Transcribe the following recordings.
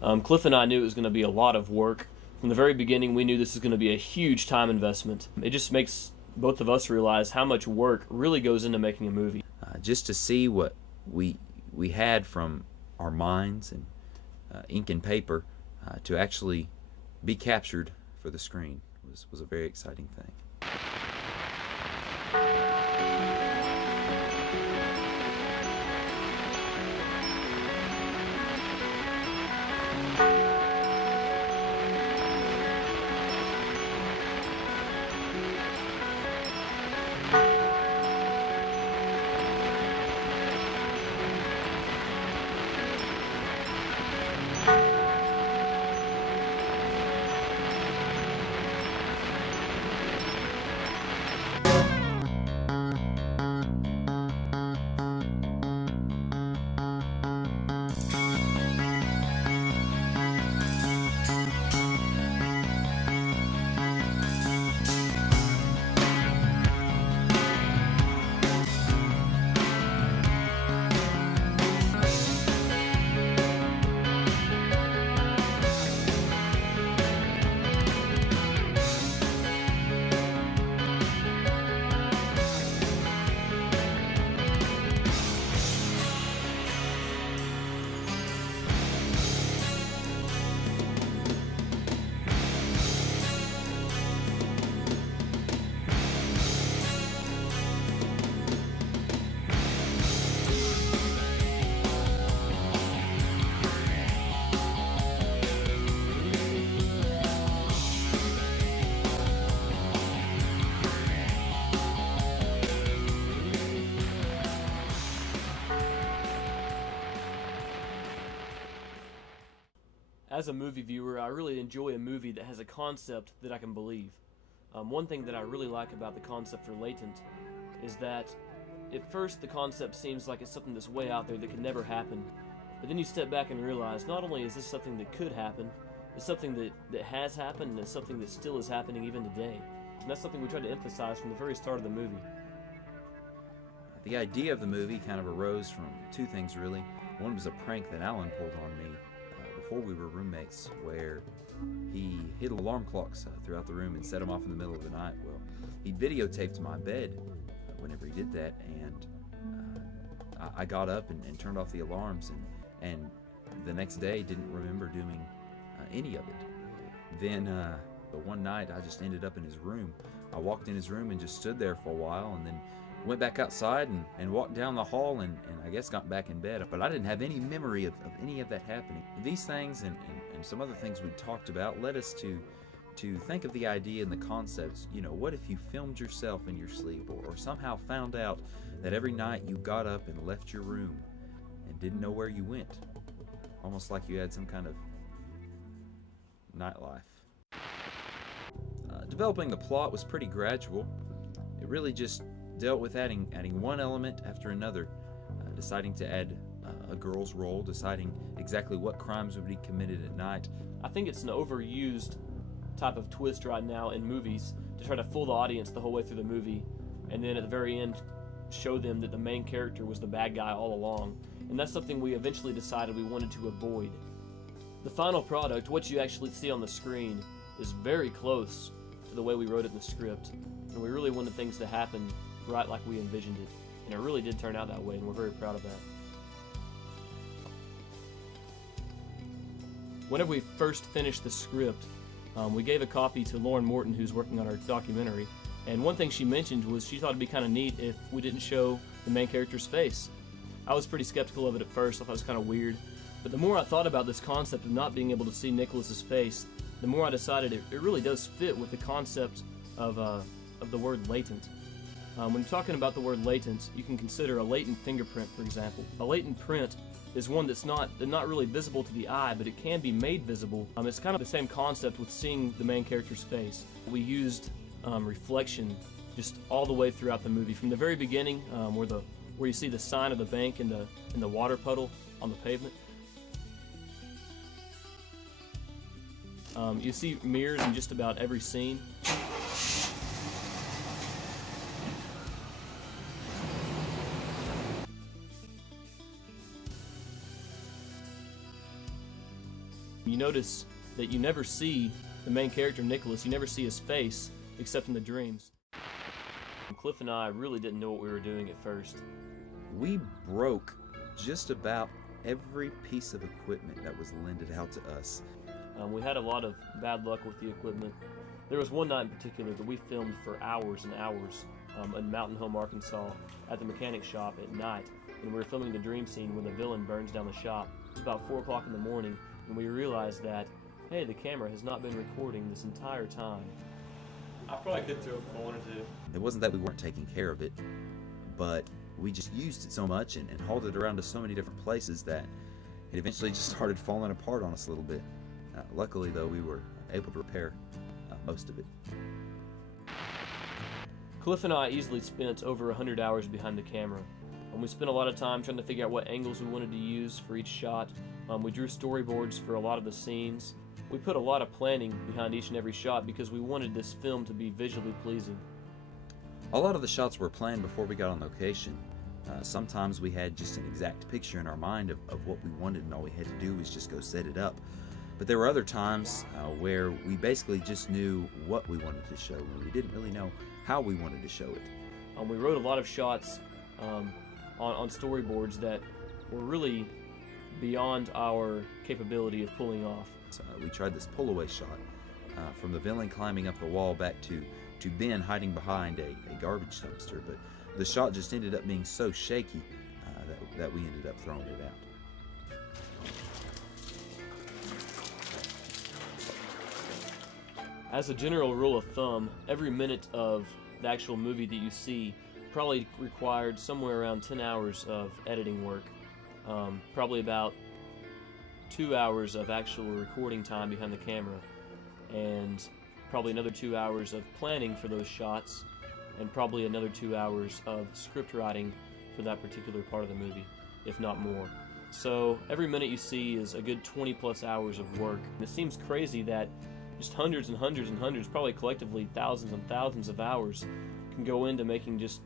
Cliff and I knew it was going to be a lot of work. From the very beginning, we knew this was going to be a huge time investment. It just makes both of us realize how much work really goes into making a movie. Just to see what we had from our minds and ink and paper to actually be captured for the screen was a very exciting thing. As a movie viewer, I really enjoy a movie that has a concept that I can believe. One thing that I really like about the concept for Latent is that at first the concept seems like it's something that's way out there that could never happen, but then you step back and realize not only is this something that could happen, it's something that has happened, and it's something that still is happening even today. And that's something we tried to emphasize from the very start of the movie. The idea of the movie kind of arose from two things really. One was a prank that Alan pulled on me before we were roommates, where he hid alarm clocks throughout the room and set them off in the middle of the night. Well, he videotaped my bed whenever he did that, and I got up and turned off the alarms, and the next day didn't remember doing any of it. Then one night I just ended up in his room. I walked in his room and just stood there for a while, and then went back outside and walked down the hall and I guess got back in bed. But I didn't have any memory of any of that happening. These things and some other things we talked about led us to think of the idea and the concepts. You know, what if you filmed yourself in your sleep, or somehow found out that every night you got up and left your room and didn't know where you went? Almost like you had some kind of nightlife. Developing the plot was pretty gradual. It really just dealt with adding one element after another, deciding to add a girl's role, deciding exactly what crimes would be committed at night. I think it's an overused type of twist right now in movies to try to fool the audience the whole way through the movie, and then at the very end show them that the main character was the bad guy all along. And that's something we eventually decided we wanted to avoid. The final product, what you actually see on the screen, is very close to the way we wrote it in the script, and we really wanted things to happen right like we envisioned it, and it really did turn out that way, and we're very proud of that. Whenever we first finished the script, we gave a copy to Lauren Morton, who's working on our documentary, and one thing she mentioned was she thought it'd be kind of neat if we didn't show the main character's face. I was pretty skeptical of it at first. I thought it was kind of weird, but the more I thought about this concept of not being able to see Nicholas's face, the more I decided it really does fit with the concept of the word latent. When talking about the word latent, you can consider a latent fingerprint, for example. A latent print is one that's not really visible to the eye, but it can be made visible. It's kind of the same concept with seeing the main character's face. We used reflection just all the way throughout the movie, from the very beginning, where you see the sign of the bank in the water puddle on the pavement. You see mirrors in just about every scene. You notice that you never see the main character, Nicholas, you never see his face except in the dreams. Cliff and I really didn't know what we were doing at first. We broke just about every piece of equipment that was lended out to us. We had a lot of bad luck with the equipment. There was one night in particular that we filmed for hours and hours in Mountain Home, Arkansas, at the mechanic shop at night, and we were filming the dream scene when the villain burns down the shop. It was about 4 o'clock in the morning, and we realized that, hey, the camera has not been recording this entire time. I probably could too if I wanted to. It wasn't that we weren't taking care of it, but we just used it so much and hauled it around to so many different places that it eventually just started falling apart on us a little bit. Luckily, though, we were able to repair most of it. Cliff and I easily spent over 100 hours behind the camera. We spent a lot of time trying to figure out what angles we wanted to use for each shot. We drew storyboards for a lot of the scenes. We put a lot of planning behind each and every shot because we wanted this film to be visually pleasing. A lot of the shots were planned before we got on location. Sometimes we had just an exact picture in our mind of what we wanted, and all we had to do was just go set it up. But there were other times where we basically just knew what we wanted to show, and we didn't really know how we wanted to show it. We wrote a lot of shots on storyboards that were really beyond our capability of pulling off. We tried this pull-away shot from the villain climbing up the wall back to Ben hiding behind a garbage dumpster, but the shot just ended up being so shaky that we ended up throwing it out. As a general rule of thumb, every minute of the actual movie that you see probably required somewhere around 10 hours of editing work, probably about 2 hours of actual recording time behind the camera, and probably another 2 hours of planning for those shots, and probably another 2 hours of script writing for that particular part of the movie, if not more. So every minute you see is a good 20 plus hours of work. And it seems crazy that just hundreds and hundreds and hundreds, probably collectively thousands and thousands of hours can go into making just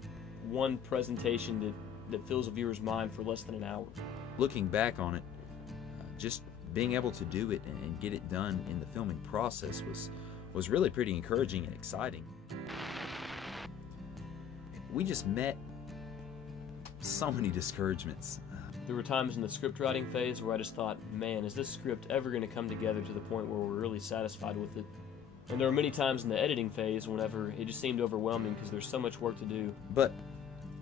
one presentation that fills a viewer's mind for less than an hour. Looking back on it, just being able to do it and get it done in the filming process was really pretty encouraging and exciting. We just met so many discouragements. There were times in the script writing phase where I just thought, man, is this script ever going to come together to the point where we're really satisfied with it? And there were many times in the editing phase whenever it just seemed overwhelming because there's so much work to do. But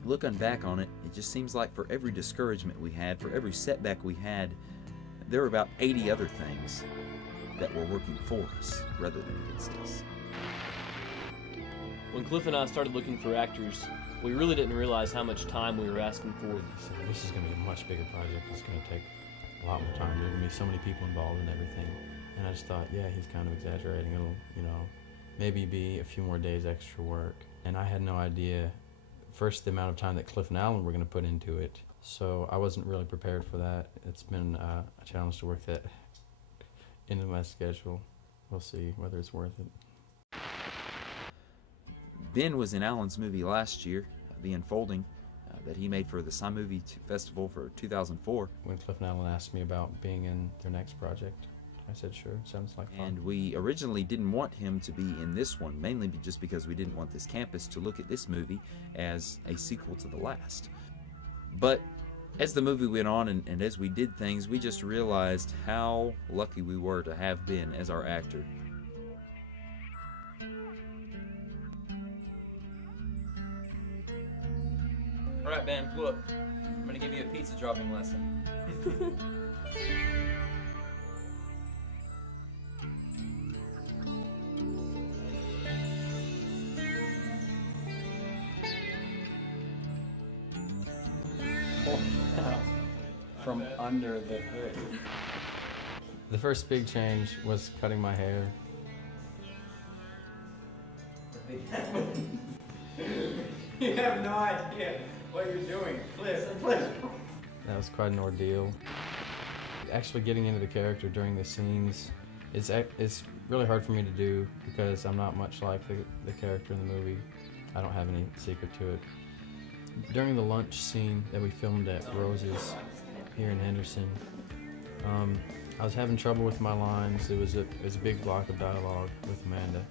looking back on it, it just seems like for every discouragement we had, for every setback we had, there were about 80 other things that were working for us rather than against us. When Cliff and I started looking for actors, we really didn't realize how much time we were asking for. So this is going to be a much bigger project. It's going to take a lot more time. There's going to be so many people involved in everything. And I just thought, yeah, he's kind of exaggerating. It'll, maybe be a few more days extra work. And I had no idea, first, the amount of time that Cliff and Alan were going to put into it. So I wasn't really prepared for that. It's been a challenge to work that into my schedule. We'll see whether it's worth it. Ben was in Alan's movie last year, The Unfolding, that he made for the Sci Movie Festival for 2004. When Cliff and Alan asked me about being in their next project, I said, sure, sounds like fun. And we originally didn't want him to be in this one, mainly just because we didn't want this campus to look at this movie as a sequel to the last. But as the movie went on and as we did things, we just realized how lucky we were to have Ben as our actor. Alright, Ben, look. I'm gonna give you a pizza dropping lesson. Pull it out from under the hood. The first big change was cutting my hair. You have no idea what you're doing. Cliff. That was quite an ordeal. Actually getting into the character during the scenes is really hard for me to do because I'm not much like the character in the movie. I don't have any secret to it. During the lunch scene that we filmed at Rose's here in Henderson, I was having trouble with my lines. It was a big block of dialogue with Amanda.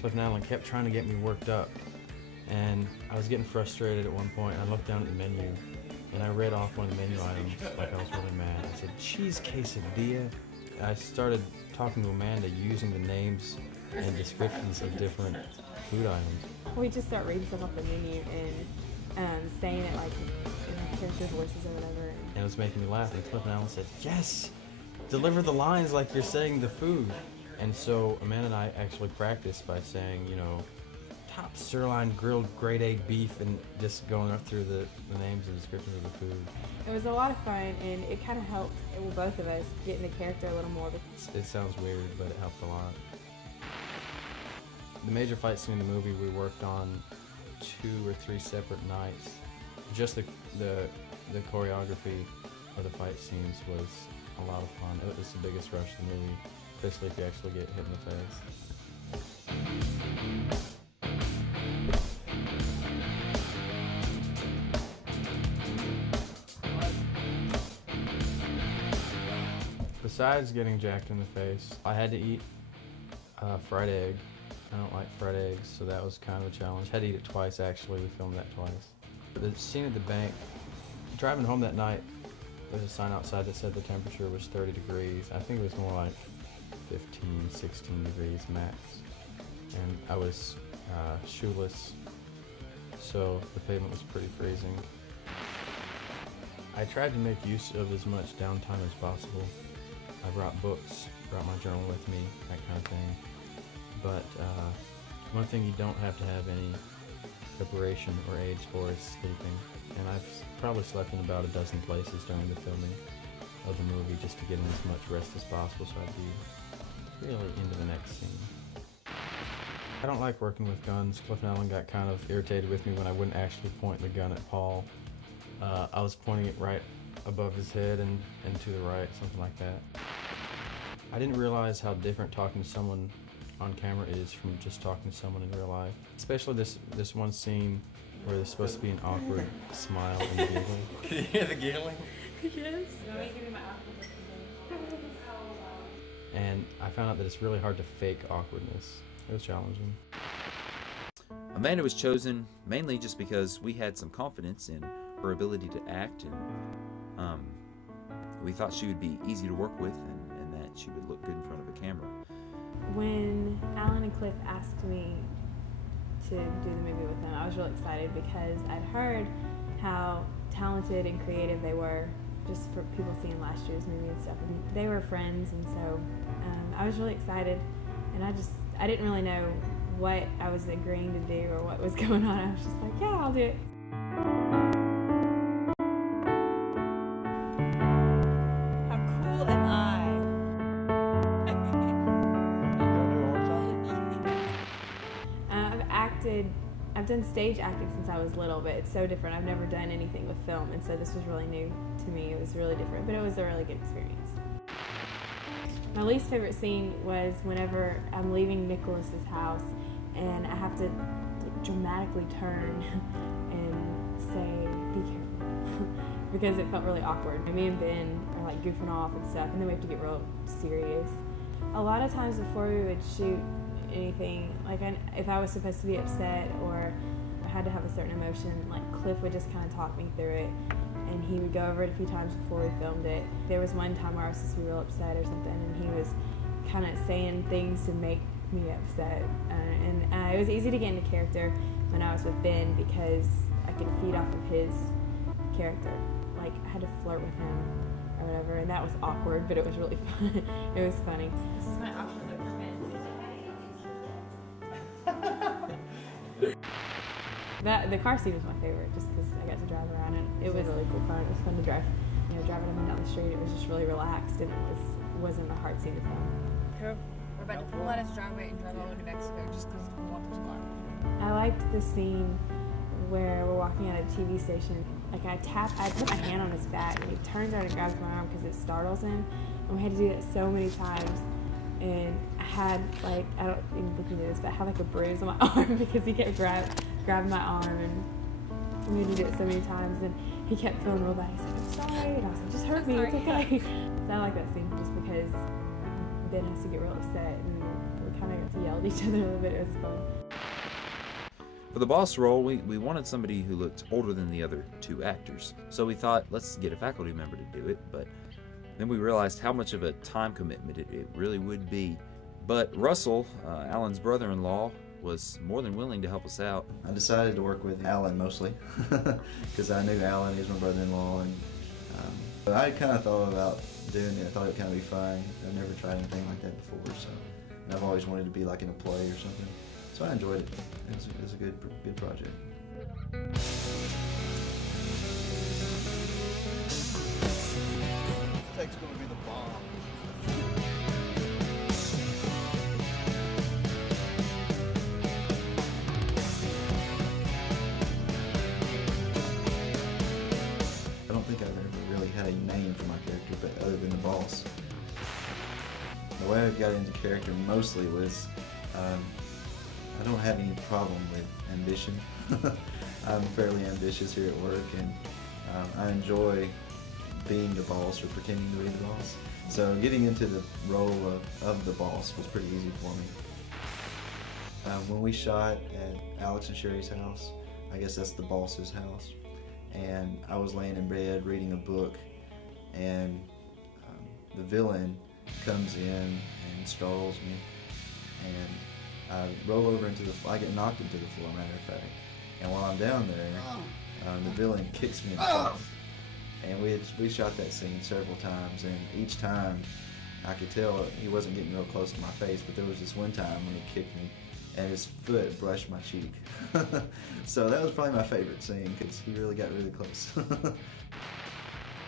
Cliff and Alan kept trying to get me worked up, and I was getting frustrated at one point. I looked down at the menu, and I read off one of the menu items like I was really mad. I said, cheese quesadilla. I started talking to Amanda using the names and descriptions of different food items. We just start reading stuff off the menu and saying it like in character voices or whatever. And it was making me laugh, and Cliff and Alan said, yes, deliver the lines like you're saying the food. And so Amanda and I actually practiced by saying, you know, top sirloin grilled grade A beef, and just going up through the names and descriptions of the food. It was a lot of fun, and it kind of helped both of us get in the character a little more. It sounds weird, but it helped a lot. The major fight scene in the movie we worked on 2 or 3 separate nights. Just the choreography of the fight scenes was a lot of fun. It was the biggest rush of the movie, especially if you actually get hit in the face. Besides getting jacked in the face, I had to eat fried egg. I don't like fried eggs, so that was kind of a challenge. Had to eat it twice, actually. We filmed that twice. The scene at the bank, driving home that night, there's a sign outside that said the temperature was 30 degrees. I think it was more like 15, 16 degrees max. And I was shoeless, so the pavement was pretty freezing. I tried to make use of as much downtime as possible. I brought books, brought my journal with me, that kind of thing. But one thing you don't have to have any preparation or age for is sleeping. And I've probably slept in about a dozen places during the filming of the movie just to get in as much rest as possible so I'd be really into the next scene. I don't like working with guns. Cliff and Alan got kind of irritated with me when I wouldn't actually point the gun at Paul. I was pointing it right above his head and to the right, something like that. I didn't realize how different talking to someone on camera is from just talking to someone in real life. Especially this one scene where there's supposed to be an awkward smile and giggling. Can you hear the giggling? Yes. And I found out that it's really hard to fake awkwardness. It was challenging. Amanda was chosen mainly just because we had some confidence in her ability to act, and we thought she would be easy to work with, and that she would look good in front of a camera. When Alan and Cliff asked me to do the movie with them, I was really excited because I'd heard how talented and creative they were just for people seeing last year's movie and stuff. And they were friends, and so I was really excited, and I didn't really know what I was agreeing to do or what was going on. I was just like, yeah, I'll do it. I've done stage acting since I was little, but it's so different. I've never done anything with film, and so this was really new to me. It was really different, but it was a really good experience. My least favorite scene was whenever I'm leaving Nicholas's house and I have to dramatically turn and say, be careful, because it felt really awkward. Me and Ben are like goofing off and stuff, and then we have to get real serious. A lot of times before we would shoot anything, like if I was supposed to be upset or I had to have a certain emotion, like Cliff would just kind of talk me through it, and he would go over it a few times before we filmed it. There was one time where I was supposed to be real upset or something, and he was kind of saying things to make me upset, and it was easy to get into character when I was with Ben because I could feed off of his character. Like I had to flirt with him or whatever, and that was awkward, but it was really fun. It was funny. This is my awkward look for men. The car scene was my favorite, just because I got to drive around, and it was a really cool car. It was fun to drive. You know, driving up and down the street, it was just really relaxed, and it wasn't a hard scene to film. We're about to pull out his driveway and drive all the way to Mexico just because we want this car. I liked the scene where we're walking at a TV station. Like I put my hand on his back, and he turns around and grabs my arm because it startles him. And we had to do that so many times. And I had like, I don't even think you knew this, but I had like a bruise on my arm because he kept grabbing my arm, and we had to do it so many times. And he kept feeling real bad. He said, I'm sorry. And I was like, just hurt me, it's okay. So I like that scene just because because Ben has to get real upset, and we kind of got to yell at each other a little bit. It was fun. For the boss role, we wanted somebody who looked older than the other two actors. So we thought, let's get a faculty member to do it, but then we realized how much of a time commitment it really would be. But Russell, Alan's brother-in-law, was more than willing to help us out. I decided to work with Alan mostly because I knew Alan, he was my brother-in-law, and I kind of thought about doing it. I thought it would kind of be fun. I've never tried anything like that before, so and I've always wanted to be like in a play or something. So I enjoyed it. It was a good project. This take's going to be the bomb. I don't think I've ever really had a name for my character, but other than the boss. The way I got into character mostly was I don't have any problem with ambition. I'm fairly ambitious here at work, and I enjoy being the boss or pretending to be the boss. So getting into the role of the boss was pretty easy for me. When we shot at Alex and Sherry's house, I guess that's the boss's house, and I was laying in bed reading a book, and the villain comes in and startles me, and I roll over into the floor. I get knocked into the floor, matter of fact, and while I'm down there, the villain kicks me in the face. And we shot that scene several times, and each time I could tell he wasn't getting real close to my face, but there was this one time when he kicked me and his foot brushed my cheek. So that was probably my favorite scene because he really got really close.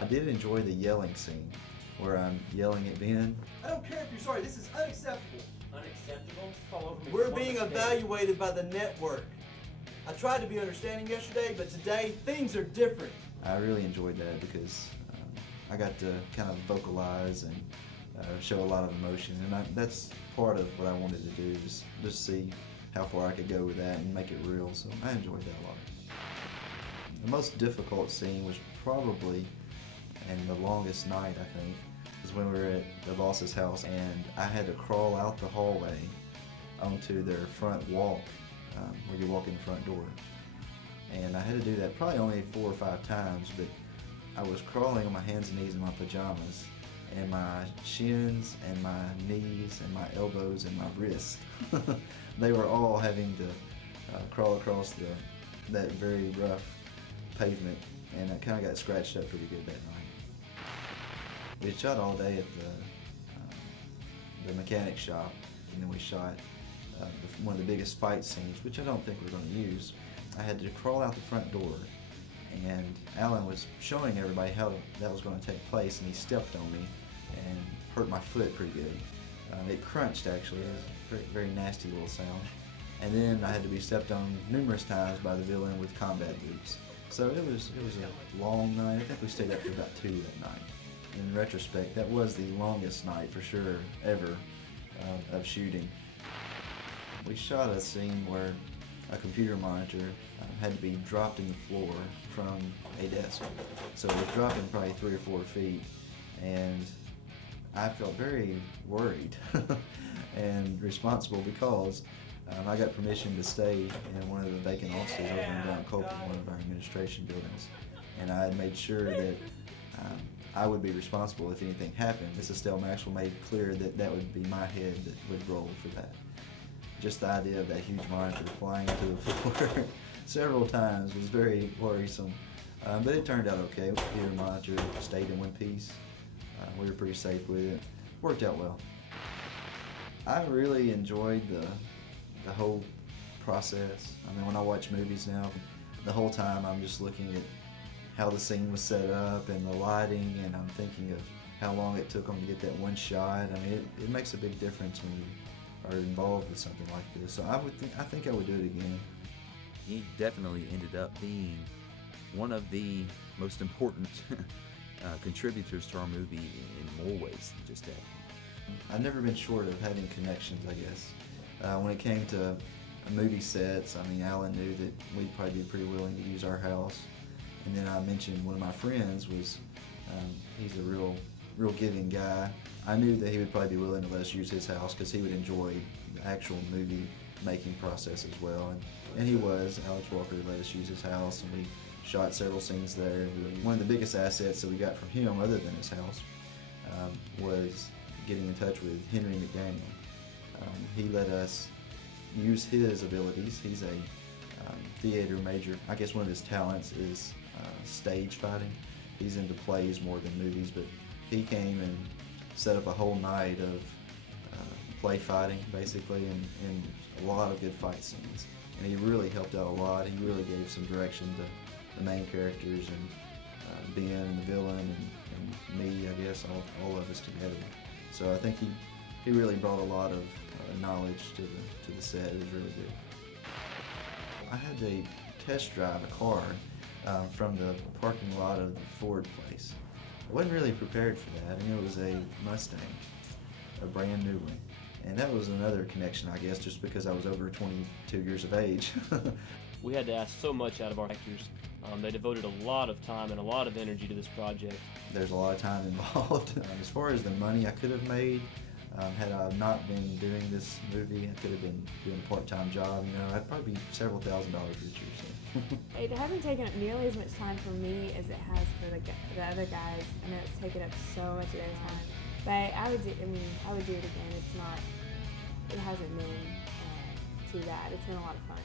I did enjoy the yelling scene where I'm yelling at Ben. I don't care if you're sorry, this is unacceptable. Unacceptable? Fall over me. We're being evaluated by the network. I tried to be understanding yesterday, but today things are different. I really enjoyed that because I got to kind of vocalize and show a lot of emotion, and that's part of what I wanted to do, just see how far I could go with that and make it real, so I enjoyed that a lot. The most difficult scene was probably, and the longest night I think, was when we were at the boss's house and I had to crawl out the hallway onto their front walk, where you walk in the front door. And I had to do that probably only 4 or 5 times, but I was crawling on my hands and knees in my pajamas, and my shins and my knees and my elbows and my wrists, they were all having to crawl across that very rough pavement, and I kind of got scratched up pretty good that night. We shot all day at the mechanic shop, and then we shot one of the biggest fight scenes, which I don't think we're going to use. I had to crawl out the front door, and Alan was showing everybody how that was going to take place, and he stepped on me and hurt my foot pretty good. It crunched actually. It was a very, very nasty little sound. And then I had to be stepped on numerous times by the villain with combat boots. So it was a long night. I think we stayed up to about 2 that night. In retrospect, that was the longest night for sure ever of shooting. We shot a scene where a computer monitor had to be dropped in the floor from a desk. So it was dropping probably 3 or 4 feet, and I felt very worried and responsible because I got permission to stay in one of the vacant offices over in Mount Colton, one of our administration buildings, and I had made sure that I would be responsible if anything happened. Mrs. Estelle Maxwell made clear that that would be my head that would roll for that. Just the idea of that huge monitor flying to the floor several times was very worrisome, but it turned out okay. The computer monitor stayed in one piece. We were pretty safe with it. Worked out well. I really enjoyed the whole process. I mean, when I watch movies now, the whole time I'm just looking at how the scene was set up and the lighting, and I'm thinking of how long it took them to get that one shot. I mean, it makes a big difference when you are involved with something like this. So I think I would do it again. He definitely ended up being one of the most important contributors to our movie in more ways than just acting. I've never been short of having connections, I guess. When it came to movie sets, I mean, Alan knew that we'd probably be pretty willing to use our house. And then I mentioned one of my friends was, he's a real real giving guy. I knew that he would probably be willing to let us use his house because he would enjoy the actual movie making process as well. And he was. Alex Walker let us use his house, and we shot several scenes there. One of the biggest assets that we got from him, other than his house, was getting in touch with Henry McDaniel. He let us use his abilities. He's a theater major. I guess one of his talents is stage fighting. He's into plays more than movies, but he came and set up a whole night of play fighting, basically, and a lot of good fight scenes. And he really helped out a lot. He really gave some direction to the main characters, and Ben and the villain, and me, I guess, all of us together. So I think he really brought a lot of knowledge to the set. It was really good. I had to test drive a car from the parking lot of the Ford place. I wasn't really prepared for that. I knew it was a Mustang, a brand new one. And that was another connection, I guess, just because I was over 22 years of age. We had to ask so much out of our actors. They devoted a lot of time and a lot of energy to this project. There's a lot of time involved. As far as the money I could have made, had I not been doing this movie, I could have been doing a part-time job. You know, I'd probably be several $1,000s richer. So. It hasn't taken up nearly as much time for me as it has for the other guys. I know it's taken up so much of their time. But I would do it again. It hasn't been too bad. It's been a lot of fun.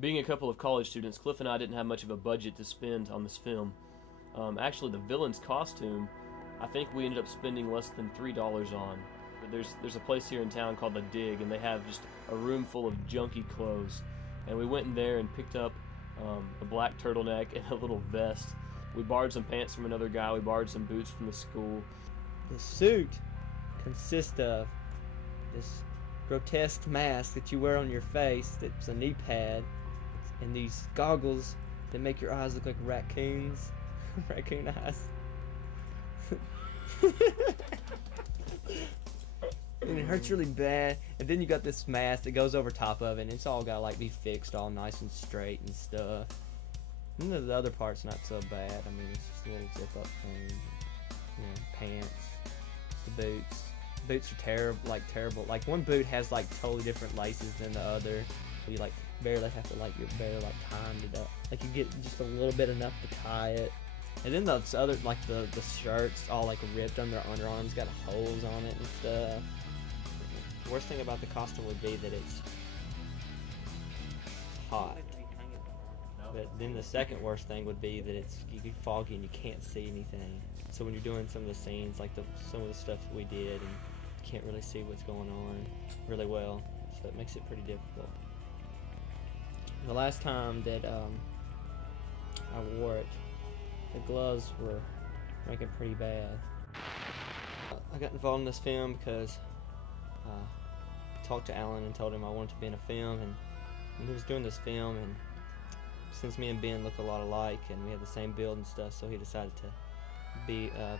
Being a couple of college students, Cliff and I didn't have much of a budget to spend on this film. Actually, the villain's costume, I think we ended up spending less than $3 on. There's a place here in town called The Dig, and they have just a room full of junky clothes. And we went in there and picked up a black turtleneck and a little vest. We borrowed some pants from another guy. We borrowed some boots from the school. The suit consists of this grotesque mask that you wear on your face that's a knee pad, and these goggles that make your eyes look like raccoons. Raccoon eyes. And it hurts really bad, and then you got this mask that goes over top of it, and it's all got to like be fixed all nice and straight and stuff. And the other part's not so bad. I mean, it's just a little zip up thing. You know, pants, the boots. Boots are terrible. Like one boot has like totally different laces than the other. You like barely have to you're barely tying it up. Like you get just a little bit enough to tie it. And then the other, like the shirts all like ripped on their underarms, got holes on it and stuff. The worst thing about the costume would be that it's hot. But then the second worst thing would be that it's foggy and you can't see anything. So when you're doing some of the scenes, like some of the stuff that we did, and you can't really see what's going on really well. So it makes it pretty difficult. The last time that I wore it, the gloves were making pretty bad. I got involved in this film because I talked to Alan and told him I wanted to be in a film, and he was doing this film, and since me and Ben look a lot alike and we have the same build and stuff, so he decided to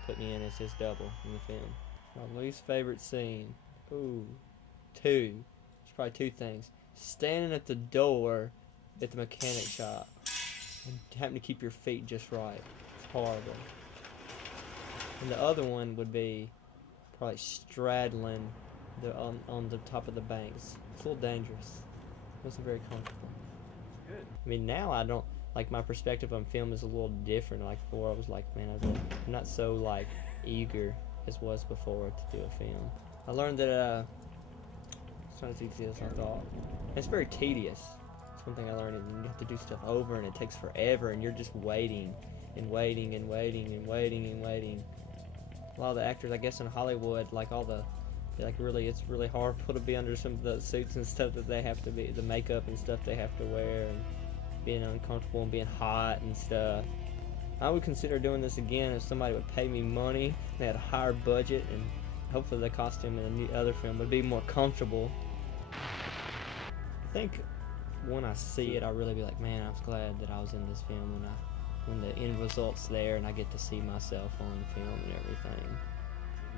put me in as his double in the film. My least favorite scene, two. There's probably two things. Standing at the door at the mechanic shop and having to keep your feet just right. It's horrible. And the other one would be probably straddling on the top of the banks. It's a little dangerous. It wasn't very comfortable. Good. I mean, now I don't, like, my perspective on film is a little different. Like, before I was like, man, I'm not so, like, eager as was before to do a film. I learned that it's not as easy as I thought. It's very tedious. It's one thing I learned, and you have to do stuff over, and it takes forever, and you're just waiting and waiting and waiting and waiting and waiting. A lot of the actors, I guess, in Hollywood, like it's really hard to be under some of the suits and stuff that they have to be, the makeup and stuff they have to wear, and being uncomfortable and being hot and stuff. I would consider doing this again if somebody would pay me money, they had a higher budget, and hopefully the costume in the other film would be more comfortable. I think when I see it, I'll really be like, man, I was glad that I was in this film, when the end result's there and I get to see myself on film and everything.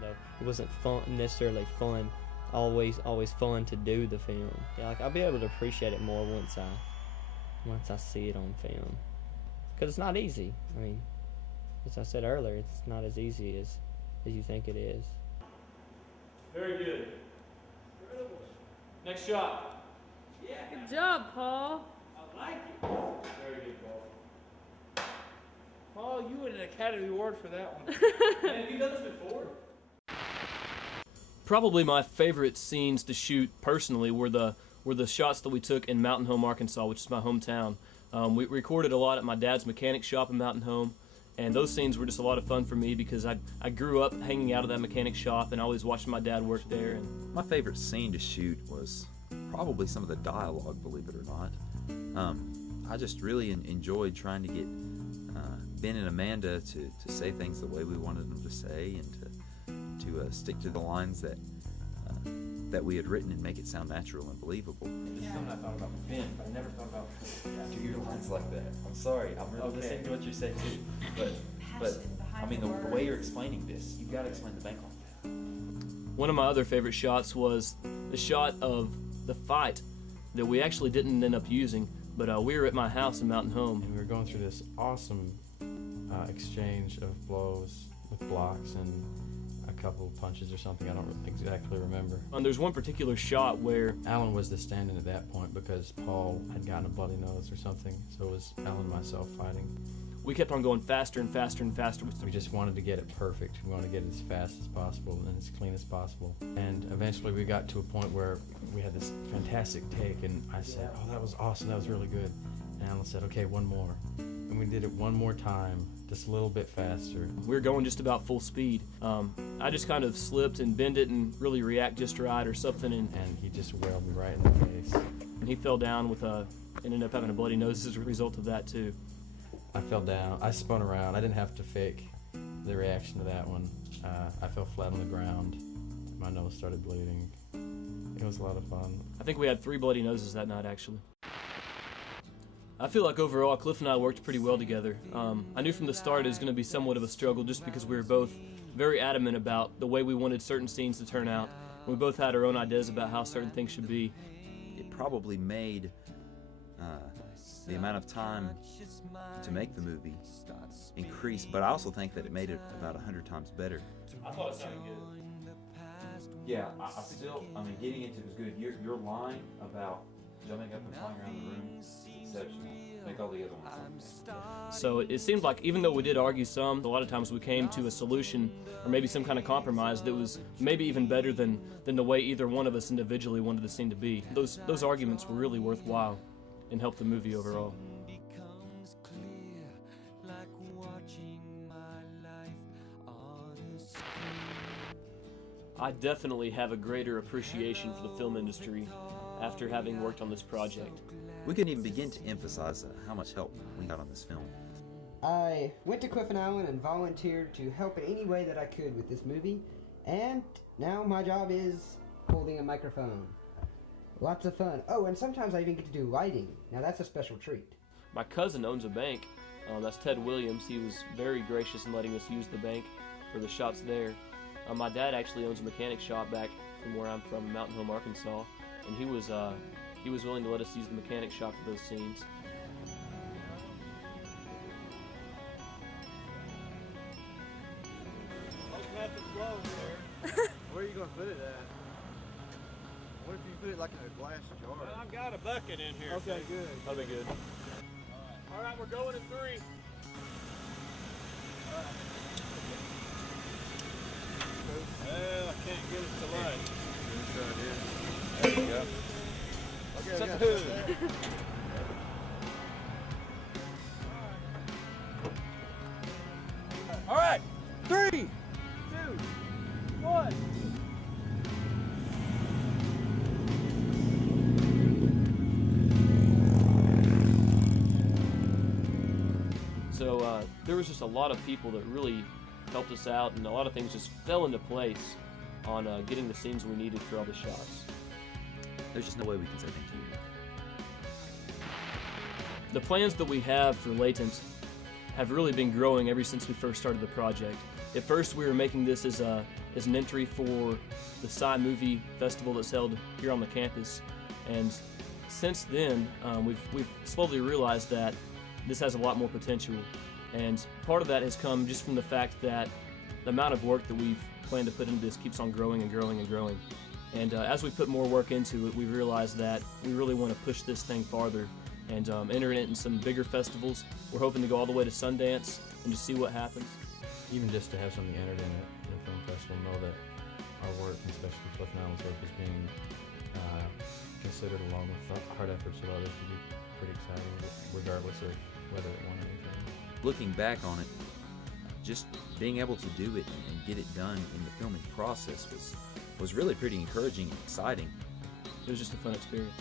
Though it wasn't necessarily fun, always fun to do the film. Yeah, like I'll be able to appreciate it more once I see it on film, because it's not easy. I mean, as I said earlier, it's not as easy as you think it is. Very good. Next shot. Good job, Paul. I like it. Very good, Paul. Paul, you win an Academy Award for that one. Man, have you done this before? Probably my favorite scenes to shoot personally were the shots that we took in Mountain Home, Arkansas, which is my hometown. We recorded a lot at my dad's mechanic shop in Mountain Home, and those scenes were just a lot of fun for me because I grew up hanging out of that mechanic shop and always watching my dad work there. And My favorite scene to shoot was probably some of the dialogue, believe it or not. I just really enjoyed trying to get Ben and Amanda to say things the way we wanted them to say, and to stick to the lines that we had written and make it sound natural and believable. This is something I thought about with Ben, but I never thought about Do your lines like that. I'm sorry, I'm really listening to what you say too. But I mean, the way you're explaining this, you've got to explain the bank like that. one of my other favorite shots was the shot of the fight that we actually didn't end up using, but we were at my house in Mountain Home. And we were going through this awesome exchange of blows with blocks and a couple punches or something. I don't exactly remember. And there's one particular shot where Alan was the stand-in at that point because Paul had gotten a bloody nose or something, so it was Alan and myself fighting. we kept on going faster and faster and faster. We just wanted to get it perfect. We wanted to get it as fast as possible and as clean as possible. And eventually we got to a point where we had this fantastic take, and I said, oh, that was awesome, that was really good. And Alan said, okay, one more. And we did it one more time, just a little bit faster. We were going just about full speed. I just kind of slipped, and Ben didn't really react just right or something, and he just whaled me right in the face. And he fell down with and ended up having a bloody nose as a result of that too. I fell down. I spun around. I didn't have to fake the reaction to that one. I fell flat on the ground. My nose started bleeding. It was a lot of fun. I think we had 3 bloody noses that night, actually. I feel like overall Cliff and I worked pretty well together. I knew from the start it was going to be somewhat of a struggle just because we were both very adamant about the way we wanted certain scenes to turn out. We both had our own ideas about how certain things should be. It probably made the amount of time to make the movie increase, but I also think that it made it about 100 times better. I thought it sounded good. Yeah, I mean, getting into it was good. Your line about jumping up and flying around the room is exceptional. I think all the other ones. So it seemed like even though we did argue some, a lot of times we came to a solution or maybe some kind of compromise that was maybe even better than the way either one of us individually wanted the scene to be. Those arguments were really worthwhile and helped the movie overall. I definitely have a greater appreciation for the film industry after having worked on this project. We couldn't even begin to emphasize how much help we got on this film. I went to Cliff and Allen and volunteered to help in any way that I could with this movie, and now my job is holding a microphone. Lots of fun. Oh, and sometimes I even get to do lighting. Now that's a special treat. My cousin owns a bank. That's Ted Williams. He was very gracious in letting us use the bank for the shots there. My dad actually owns a mechanic shop back from where I'm from, Mountain Home, Arkansas, and he was willing to let us use the mechanic shop for those scenes. Where are you going to put it at? What if you put it like in a glass jar? Well, I've got a bucket in here. Okay, good. That'll be good. All right, we're going in 3. Well, I can't get it to light. There you go. Okay, Set the hood. All right, 3, 2, 1. So there was just a lot of people that really helped us out, and a lot of things just fell into place on getting the scenes we needed for all the shots. There's just no way we can say thank you. The plans that we have for Latent have really been growing ever since we first started the project. At first we were making this as an entry for the Sci Movie Festival that's held here on the campus, and since then we've slowly realized that this has a lot more potential. And part of that has come just from the fact that the amount of work that we've planned to put into this keeps on growing and growing and growing. And as we put more work into it, we realized that we really want to push this thing farther and enter it in some bigger festivals. We're hoping to go all the way to Sundance and just see what happens. Even just to have something entered in a film festival, know that our work, and especially Cliff and Allen's work, is being considered along with the hard efforts of others to be pretty exciting, regardless of whether it won anything. Looking back on it, just being able to do it and get it done in the filming process was really pretty encouraging and exciting. It was just a fun experience.